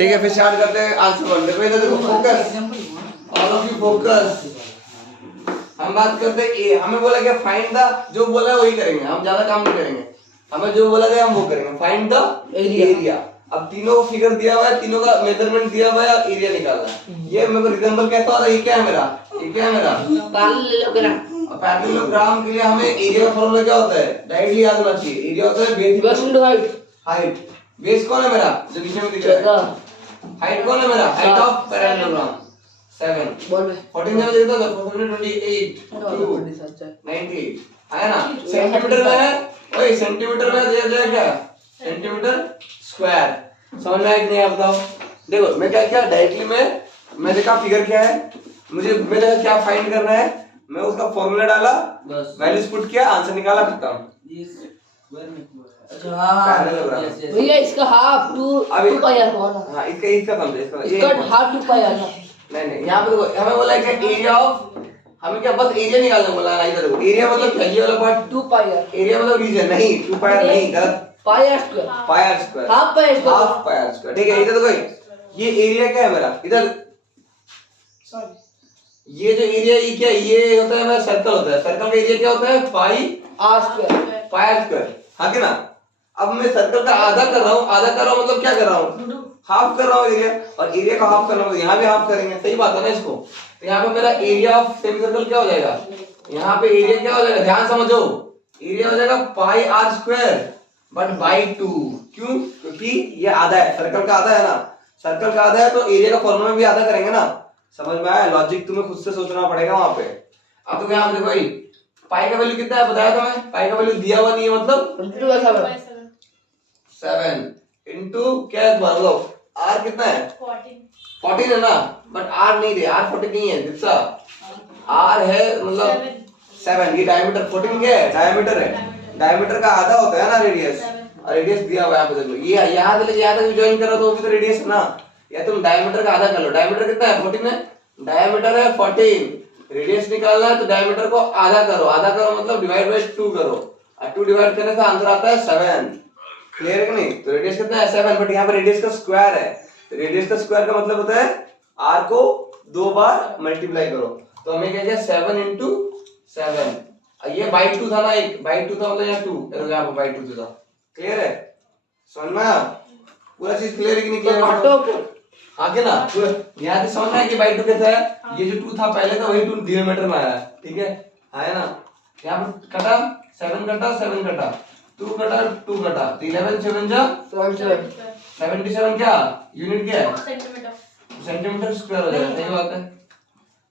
ठीक है, फिर स्टार्ट करते हैं आंसर करने। देखो इधर देखो, focus, all of you focus. हम बात करते हैं ए, हमें बोला गया फाइंड द, जो बोला है वही करेंगे, हम ज्यादा काम नहीं करेंगे, हमें जो बोला गया हम वो करेंगे। Find the area. अब तीनों को फिगर दिया हुआ है, तीनों का मेजरमेंट दिया हुआ है और एरिया निकालना है। ये मेरे को रिजल्ट कैसा हो रहा है, ये क्या है मेरा, ये क्या है मेरा पैरेललोग्राम के लिए हमें एरिया का फॉर्मूला क्या होता है, डायरेक्टली याद होना चाहिए। एरिया होता है base into height. Height, base कौन है मेरा, जो नीचे में दिख रहा है, हाइट कौन है मेरा, हाइट ऑफ पैरेललोग्राम 7 14 जगह देखो तो 428 2 98 आया ना। सेंटीमीटर में है, ओए सेंटीमीटर में दिया जाएगा क्या, सेंटीमीटर स्क्वायर। समझ में आया कि नहीं आप बताओ। देखो मैं क्या किया, डायरेक्टली मैं देखा फिगर क्या है, मुझे मेरे क्या फाइंड करना है, मैं उसका फॉर्मूला डाला, वैल्यूज पुट किया, आंसर निकाला, खत्म। भैया इसका हाफ 2 पाई आर होगा। हां इसका कम है, इसका हाफ 2 पाई आर। नहीं यहां पे देखो, हमें बोला है कि एरिया ऑफ, हमें क्या बस एरिया निकालना बोला है। इधर देखो, एरिया मतलब क्या, ये वाला पार्ट 2 पाई आर, एरिया मतलब रीजन नहीं, 2 पाई आर नहीं, गलत, pi r square, pi r square, half pi r square, half pi r square. ठीक है, इधर देखो, ये एरिया क्या है मेरा, इधर सॉरी ये जो एरिया ये क्या, ये होता है मेरा सर्कल होता है, सर्कल का एरिया क्या होता है, pi r square, pi r square, हां कि ना। अब मैं सर्कल का आधा कर रहा हूं, आधा कर रहा हूं मतलब क्या कर रहा हूं, हाफ कर रहा हूं एरिया, और एरिया का हाफ कर रहा हूं, यहां भी हाफ करेंगे, सही बात है ना इसको। तो यहां पे मेरा एरिया ऑफ सेमी सर्कल क्या हो जाएगा, यहां पे एरिया क्या हो जाएगा, ध्यान समझो, एरिया हो जाएगा पाई आर स्क्वायर बट बाय 2। क्यों, क्योंकि ये आधा है, सर्कल का आधा है ना, सर्कल का आधा है तो एरिया का फॉर्मूला भी आधा करेंगे ना। समझ में आया, लॉजिक तुम्हें खुद से सोचना पड़ेगा वहां पे। अब तो यहां देखो भाई, पाई का वैल्यू कितना है बताया था मैं, पाई का वैल्यू दिया हुआ नहीं है, मतलब 7 इनटू क्या है तुम्हारा, मतलब आर कितना है 14 है ना, बट आर नहीं दे, आर 14 नहीं है दिप्सा, आर है मतलब 7। ये डायमीटर 14 क्या है, डायमीटर है, डायमीटर का आधा होता है ना रेडियस, और रेडियस दिया हुआ है यहाँ पे देखो, ये यहाँ से लेके यहाँ तक ज्वाइन करो तो भी तो रेडियस है ना, या तुम डायमीटर का आधा कर लो। डायमीटर कितना है 14 है, डायमीटर है 14, रेडियस निकालना है तो डायमीटर को आधा करो, आधा करो मतलब डिवाइड बाय 2 करो, और 2 डिवाइड करने से आंसर आता है 7। क्लियर है कि नहीं। तो रेडियस कितना है 7, बट यहाँ पे रेडियस का स्क्वायर है, तो रेडियस का स्क्वायर का मतलब होता है r को 2 बार मल्टीप्लाई करो, तो हमें क्या किया 7 into 7, ये बाई 2 था ना, एक बाई 2 था मतलब यहाँ 2, यहाँ पे बाई 2 था। क्लियर है, समझ में आया, पूरा चीज क्लियर है कि नहीं क्लियर, आगे ना पूरा यहाँ से समझ में आया कि बाई 2 कैसा है, ये जो 2 था पहले था वही 2 डिनोमिनेटर में आया है, ठीक है आया ना। यहाँ पे कटा 7 कटा 7 कटा 2 कटा 2 कटा, 11 7 जा 77 क्या यूनिट क्या है, सेंटीमीटर स्क्वायर हो जाएगा, सही बात है।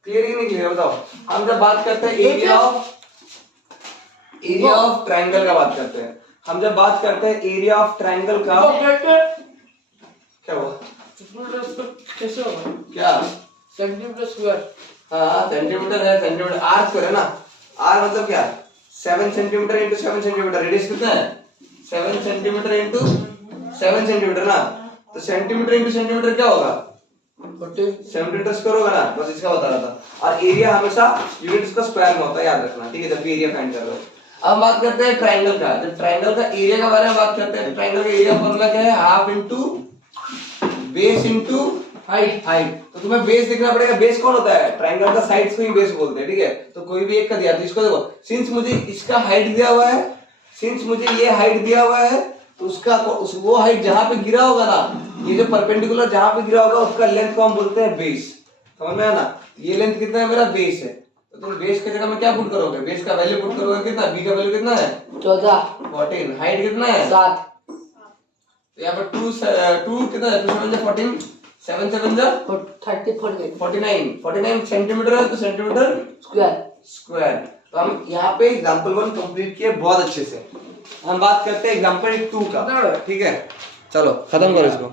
क्लियर है नहीं क्लियर बताओ। हम जब बात करते हैं एरिया ऑफ ट्रायंगल का बात करते हैं, हम जब बात करते हैं एरिया ऑफ ट्रायंगल का क्या हुआ, कैसे होगा, क्या सेंटीमीटर स्क्वायर, हाँ सेंटीमीटर है, सेंटीमीटर आर स्क्वायर है ना, आर मतलब क्या 7 सेंटीमीटर इंटू 7 सेंटीमीटर, रेडियस कितना है 7 सेंटीमीटर इंटू 7 सेंटीमीटर ना, तो सेंटीमीटर इंटू सेंटीमीटर क्या होगा 70 स्क्वायर होगा ना, बस इसका बता रहा था। और एरिया हमेशा यूनिट्स का स्क्वायर में होता है, याद रखना, ठीक है, जब भी एरिया फाइंड कर रहे हो। अब बात करते हैं ट्रायंगल का, जब ट्रायंगल का एरिया के बारे में बात करते हैं, ट्रायंगल का एरिया फॉर्मूला क्या है, half into base into height. तो तुम्हें बेस देखना पड़ेगा, बेस कौन होता है, ट्रायंगल का साइड्स को ही बेस बोलते हैं, ठीक है। तो कोई भी एक का दिया तो इसको देखो, सिंस मुझे इसका हाइट दिया हुआ है, सिंस मुझे ये हाइट दिया हुआ है, तो उसका वो हाइट जहां पे गिरा होगा ना, ये जो परपेंडिकुलर जहां पे गिरा होगा उसका लेंथ को हम बोलते हैं बेस। समझ में आया ना, ये लेंथ कितना है मेरा बेस है, तो तुम बेस की जगह में क्या पुट करोगे, बेस का वैल्यू पुट करोगे कितना, बी का वैल्यू कितना है 14, हाइट कितना है 7, तो यहाँ पर 2 कितना है 2 7 14, 7 7 जा 49 सेंटीमीटर है, तो सेंटीमीटर स्क्वायर। तो हम यहाँ पे एग्जांपल 1 कंप्लीट किए बहुत अच्छे से। हम बात करते हैं एग्जांपल 2 का, ठीक है चलो खत्म करो इसको।